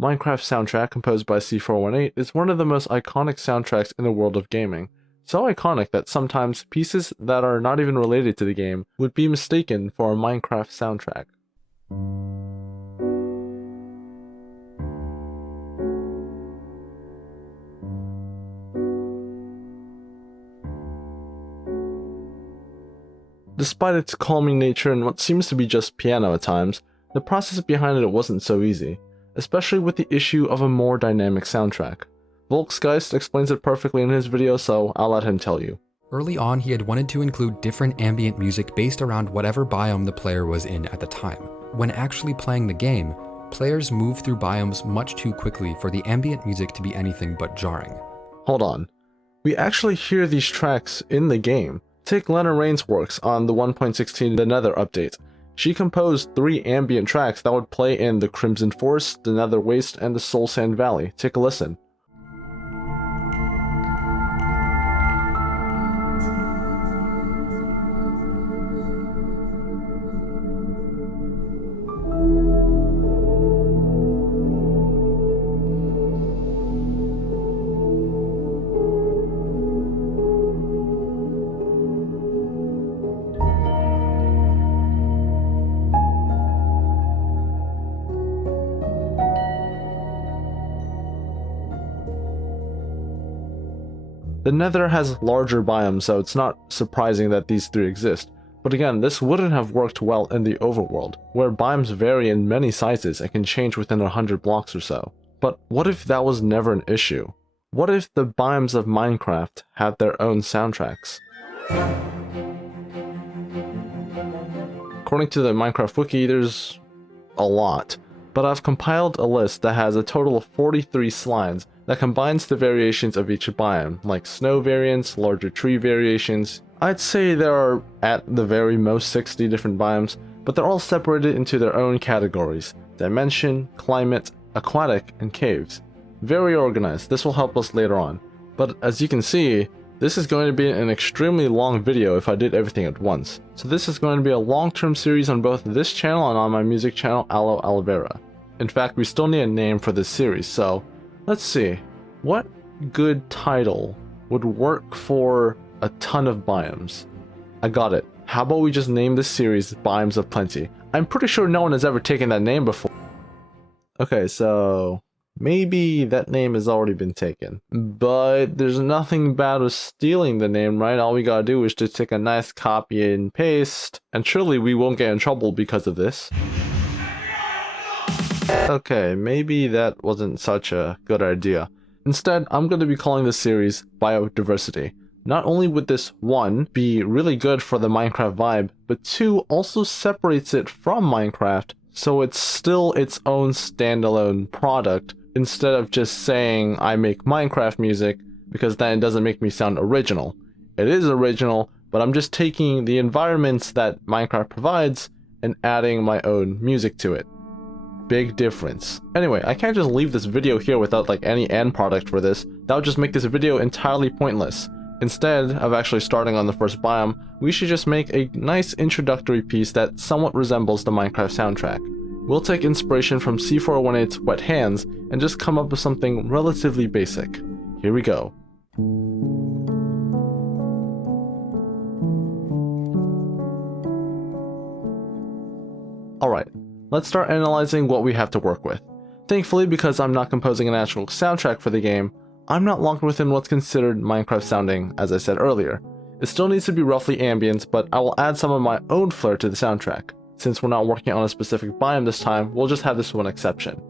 Minecraft soundtrack, composed by C418, is one of the most iconic soundtracks in the world of gaming. So iconic that sometimes pieces that are not even related to the game would be mistaken for a Minecraft soundtrack. Despite its calming nature and what seems to be just piano at times, the process behind it wasn't so easy, especially with the issue of a more dynamic soundtrack. Volksgeist explains it perfectly in his video, so I'll let him tell you. Early on, he had wanted to include different ambient music based around whatever biome the player was in at the time. When actually playing the game, players move through biomes much too quickly for the ambient music to be anything but jarring. Hold on. We actually hear these tracks in the game. Take Lena Raine's works on the 1.16 The Nether update. She composed 3 ambient tracks that would play in the Crimson Forest, the Nether Waste, and the Soul Sand Valley. Take a listen. The Nether has larger biomes, so it's not surprising that these 3 exist. But again, this wouldn't have worked well in the overworld, where biomes vary in many sizes and can change within 100 blocks or so. But what if that was never an issue? What if the biomes of Minecraft had their own soundtracks? According to the Minecraft wiki, there's a lot, but I've compiled a list that has a total of 43 slides that combines the variations of each biome, like snow variants, larger tree variations. I'd say there are at the very most 60 different biomes, but they're all separated into their own categories: dimension, climate, aquatic, and caves. Very organized. This will help us later on. But as you can see, this is going to be an extremely long video if I did everything at once. So this is going to be a long-term series on both this channel and on my music channel, Aloe Aloe Vera. In fact, we still need a name for this series, so let's see. What good title would work for a ton of biomes? I got it. How about we just name this series Biomes of Plenty? I'm pretty sure no one has ever taken that name before. Okay, so maybe that name has already been taken. But there's nothing bad with stealing the name, right? All we gotta do is just take a nice copy and paste, and surely we won't get in trouble because of this. Okay, maybe that wasn't such a good idea. Instead, I'm going to be calling this series Biodiversity. Not only would this, 1, be really good for the Minecraft vibe, but 2, also separates it from Minecraft, so it's still its own standalone product, instead of just saying I make Minecraft music, because then it doesn't make me sound original. It is original, but I'm just taking the environments that Minecraft provides and adding my own music to it. Big difference. Anyway, I can't just leave this video here without like any end product for this. That would just make this video entirely pointless. Instead of actually starting on the first biome, we should just make a nice introductory piece that somewhat resembles the Minecraft soundtrack. We'll take inspiration from C418's Wet Hands and just come up with something relatively basic. Here we go. Alright. Let's start analyzing what we have to work with. Thankfully, because I'm not composing an actual soundtrack for the game, I'm not locked within what's considered Minecraft sounding, as I said earlier. It still needs to be roughly ambient, but I will add some of my own flair to the soundtrack. Since we're not working on a specific biome this time, we'll just have this one exception.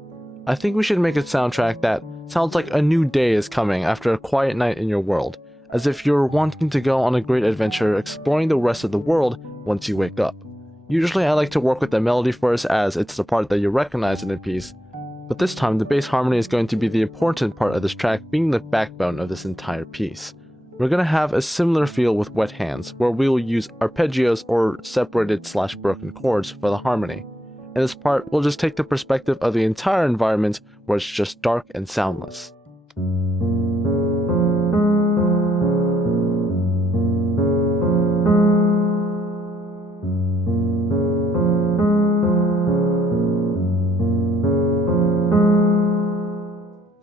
I think we should make a soundtrack that sounds like a new day is coming after a quiet night in your world, as if you're wanting to go on a great adventure exploring the rest of the world once you wake up. Usually I like to work with the melody first, as it's the part that you recognize in a piece, but this time the bass harmony is going to be the important part of this track, being the backbone of this entire piece. We're going to have a similar feel with Wet Hands, where we will use arpeggios or separated/broken chords for the harmony. In this part, we'll just take the perspective of the entire environment where it's just dark and soundless.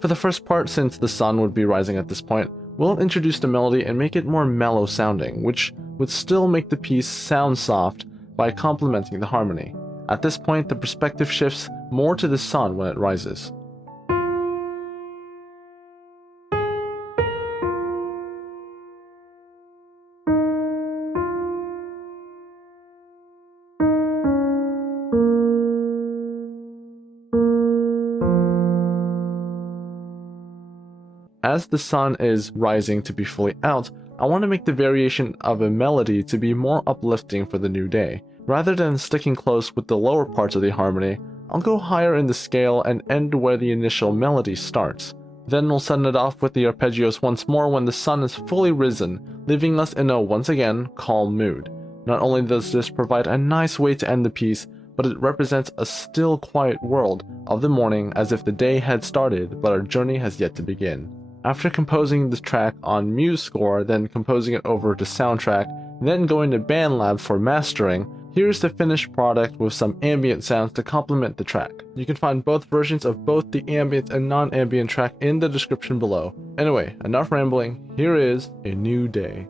For the first part, since the sun would be rising at this point, we'll introduce the melody and make it more mellow sounding, which would still make the piece sound soft by complementing the harmony. At this point, the perspective shifts more to the sun when it rises. As the sun is rising to be fully out, I want to make the variation of a melody to be more uplifting for the new day. Rather than sticking close with the lower parts of the harmony, I'll go higher in the scale and end where the initial melody starts. Then we'll send it off with the arpeggios once more when the sun is fully risen, leaving us in a, once again, calm mood. Not only does this provide a nice way to end the piece, but it represents a still quiet world of the morning, as if the day had started but our journey has yet to begin. After composing the track on MuseScore, then composing it over to soundtrack, then going to BandLab for mastering, here's the finished product with some ambient sounds to complement the track. You can find both versions of both the ambient and non-ambient track in the description below. Anyway, enough rambling, here is A New Day.